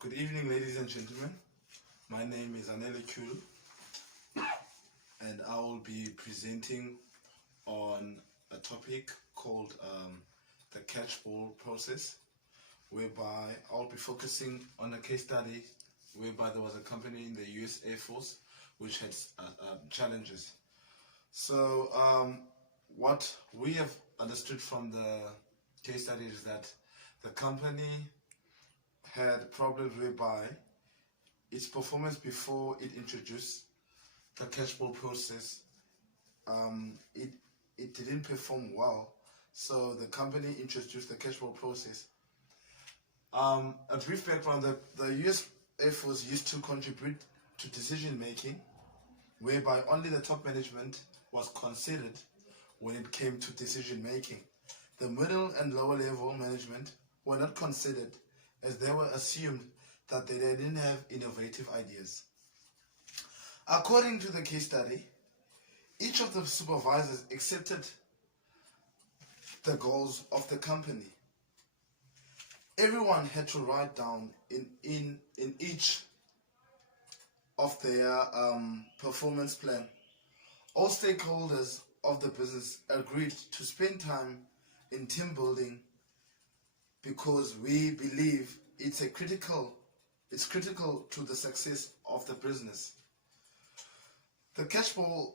Good evening, ladies and gentlemen. My name is Anele Kul, and I will be presenting on a topic called the catchball process, whereby I'll be focusing on a case study whereby there was a company in the US Air Force which had challenges. So what we have understood from the case study is that the company had problems whereby its performance before it introduced the catchball process, it didn't perform well. So the company introduced the catchball process. A brief background: the US Air Force used to contribute to decision making, whereby only the top management was considered when it came to decision making. The middle and lower level management were not considered, as they were assumed that they didn't have innovative ideas. According to the case study, each of the supervisors accepted the goals of the company. Everyone had to write down in each of their performance plan. All stakeholders of the business agreed to spend time in team building because we believe it's critical to the success of the business. The catchball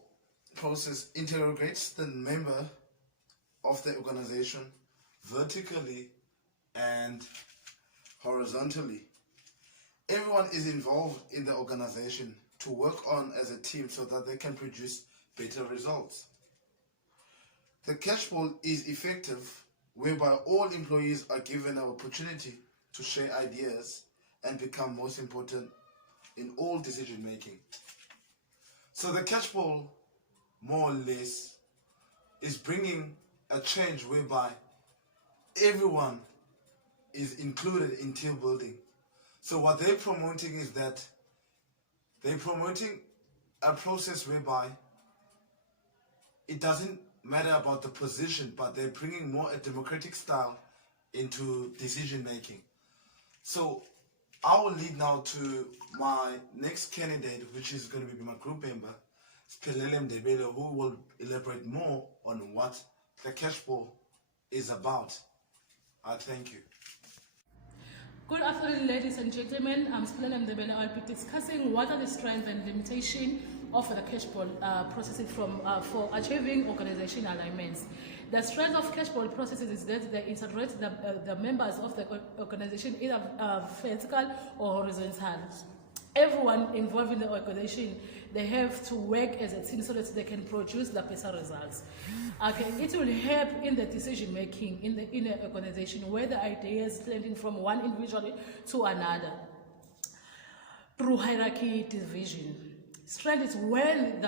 process interrogates the member of the organization vertically and horizontally. Everyone is involved in the organization to work on as a team so that they can produce better results. The catchball is effective whereby all employees are given an opportunity to share ideas and become most important in all decision making. So the catchball, more or less, is bringing a change whereby everyone is included in team building. So what they're promoting is that they're promoting a process whereby it doesn't matter about the position, but they're bringing more a democratic style into decision making. So I will lead now to my next candidate, which is going to be my group member, Spelele Mdebele, who will elaborate more on what the catchball is about. I thank you. Good afternoon, ladies and gentlemen. I'm Spelele Mdebele. I'll be discussing what are the strengths and limitations of the catchball processing for achieving organizational alignments. The strength of catchball processes is that they integrate the members of the organization either vertical or horizontal. Everyone involved in the organization, they have to work as a team so that they can produce the better results. Okay, it will help in the decision making in the organization where the ideas blending from one individual to another through hierarchy division. Strength is when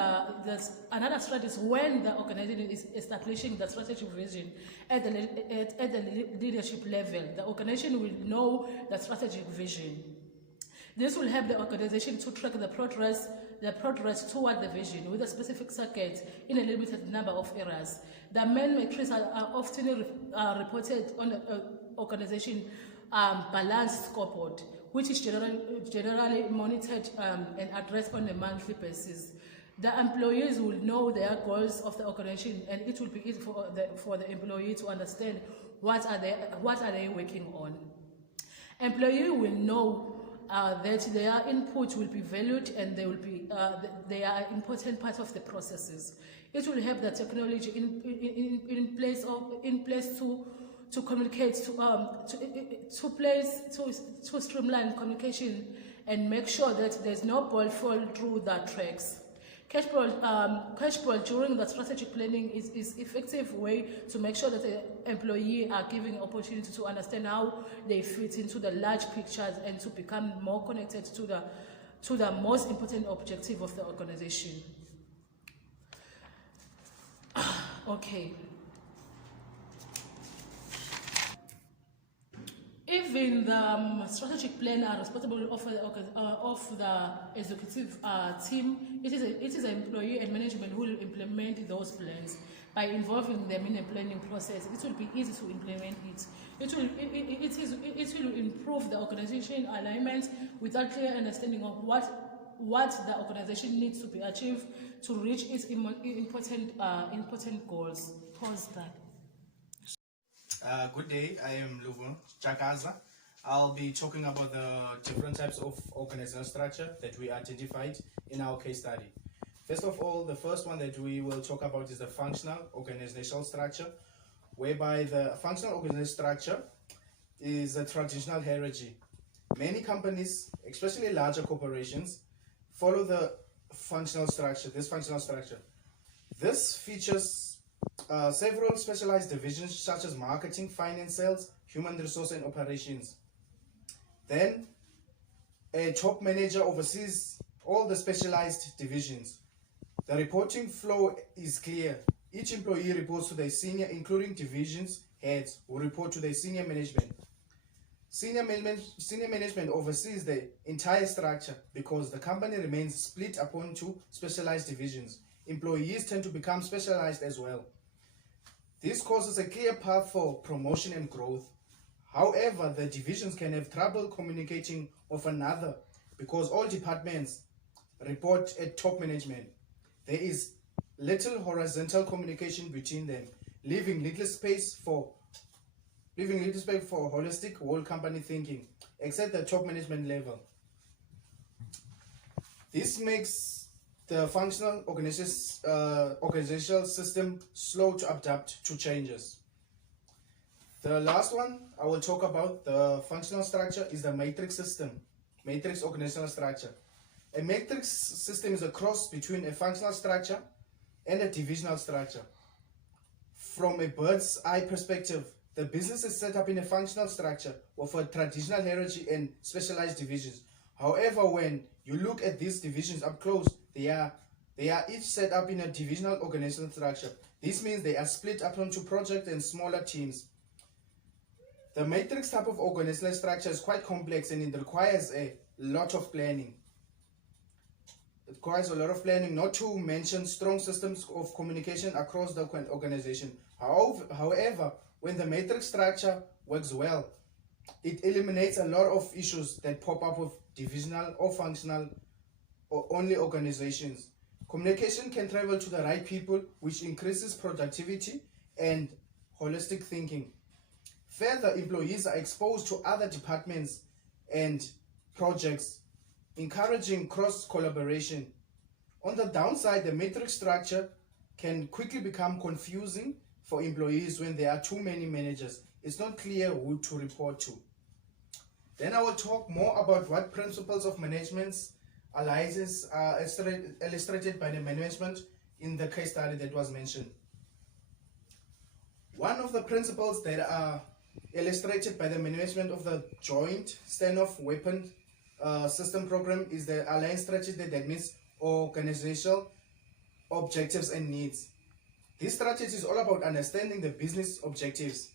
another strength is when the organization is establishing the strategic vision at the leadership level. The organization will know the strategic vision. This will help the organization to track the progress toward the vision with a specific target in a limited number of areas. The main metrics are often reported on the organization balanced scoreboard, which is generally monitored and addressed on a monthly basis. The employees will know their goals of the organization, and it will be easy for the employee to understand what are they working on. Employee will know that their input will be valued and they are an important part of the processes. It will help the technology in place to communicate to streamline communication and make sure that there's no ball fall through the tracks. Catchball during the strategic planning is effective way to make sure that the employee are given opportunity to understand how they fit into the large pictures and to become more connected to the most important objective of the organization. Okay. Even the strategic plan are responsible of the executive team. It is an employee and management who will implement those plans. By involving them in the planning process, it will be easy to implement it. it will improve the organization alignment with a clear understanding of what the organization needs to be achieved to reach its important goals. Pause that. Good day, I am Luvo Chakaza. I'll be talking about the different types of organizational structure that we identified in our case study. First of all, the first one that we will talk about is the functional organizational structure, whereby the functional organizational structure is a traditional hierarchy. Many companies, especially larger corporations, follow the functional structure, this functional structure. This features several specialized divisions such as marketing, finance, sales, human resource, and operations. Then, a top manager oversees all the specialized divisions. The reporting flow is clear. Each employee reports to their senior, including divisions heads who report to their senior management. Senior management oversees the entire structure because the company remains split upon two specialized divisions. Employees tend to become specialized as well. This causes a clear path for promotion and growth. However, the divisions can have trouble communicating with another because all departments report at top management. There is little horizontal communication between them, leaving little space for holistic whole company thinking, except the top management level. This makes the functional organizational system slow to adapt to changes. The last one I will talk about, the functional structure, is the matrix system, matrix organizational structure. A matrix system is a cross between a functional structure and a divisional structure. From a bird's eye perspective, the business is set up in a functional structure with a traditional hierarchy and specialized divisions. However, when you look at these divisions up close, they are each set up in a divisional organizational structure. This means they are split up into projects and smaller teams. The matrix type of organizational structure is quite complex and it requires a lot of planning. It requires a lot of planning, not to mention strong systems of communication across the organization. However, when the matrix structure works well, it eliminates a lot of issues that pop up with divisional or functional or only organizations. Communication can travel to the right people, which increases productivity and holistic thinking. Further, employees are exposed to other departments and projects, encouraging cross-collaboration. On the downside, the matrix structure can quickly become confusing for employees when there are too many managers. It's not clear who to report to. Then I will talk more about what principles of management alliances are illustrated by the management in the case study that was mentioned. One of the principles that are illustrated by the management of the Joint Standoff Weapon System Program is the alliance strategy that meets organizational objectives and needs. This strategy is all about understanding the business objectives,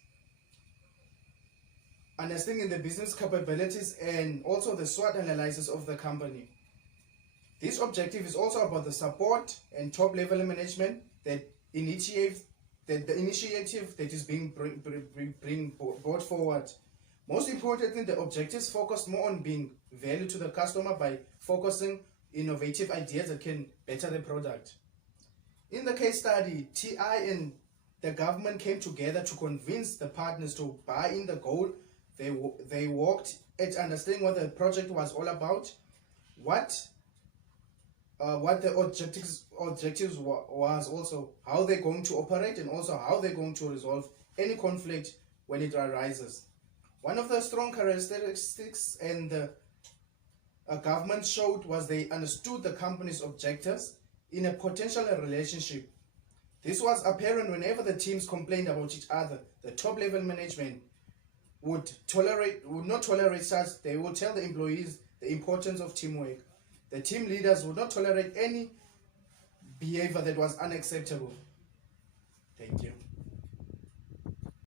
understanding the business capabilities, and also the SWOT analysis of the company. This objective is also about the support and top level management that initiates the initiative that is being brought forward. Most importantly, the objectives focus more on being value to the customer by focusing innovative ideas that can better the product. In the case study, TI and the government came together to convince the partners to buy in the goal. They worked at understanding what the project was all about, what the objectives was also, how they're going to operate, and also how they're going to resolve any conflict when it arises. One of the strong characteristics and the government showed was they understood the company's objectives in a potential relationship. This was apparent whenever the teams complained about each other. The top level management would not tolerate such. They would tell the employees the importance of teamwork. The team leaders would not tolerate any behavior that was unacceptable. Thank you.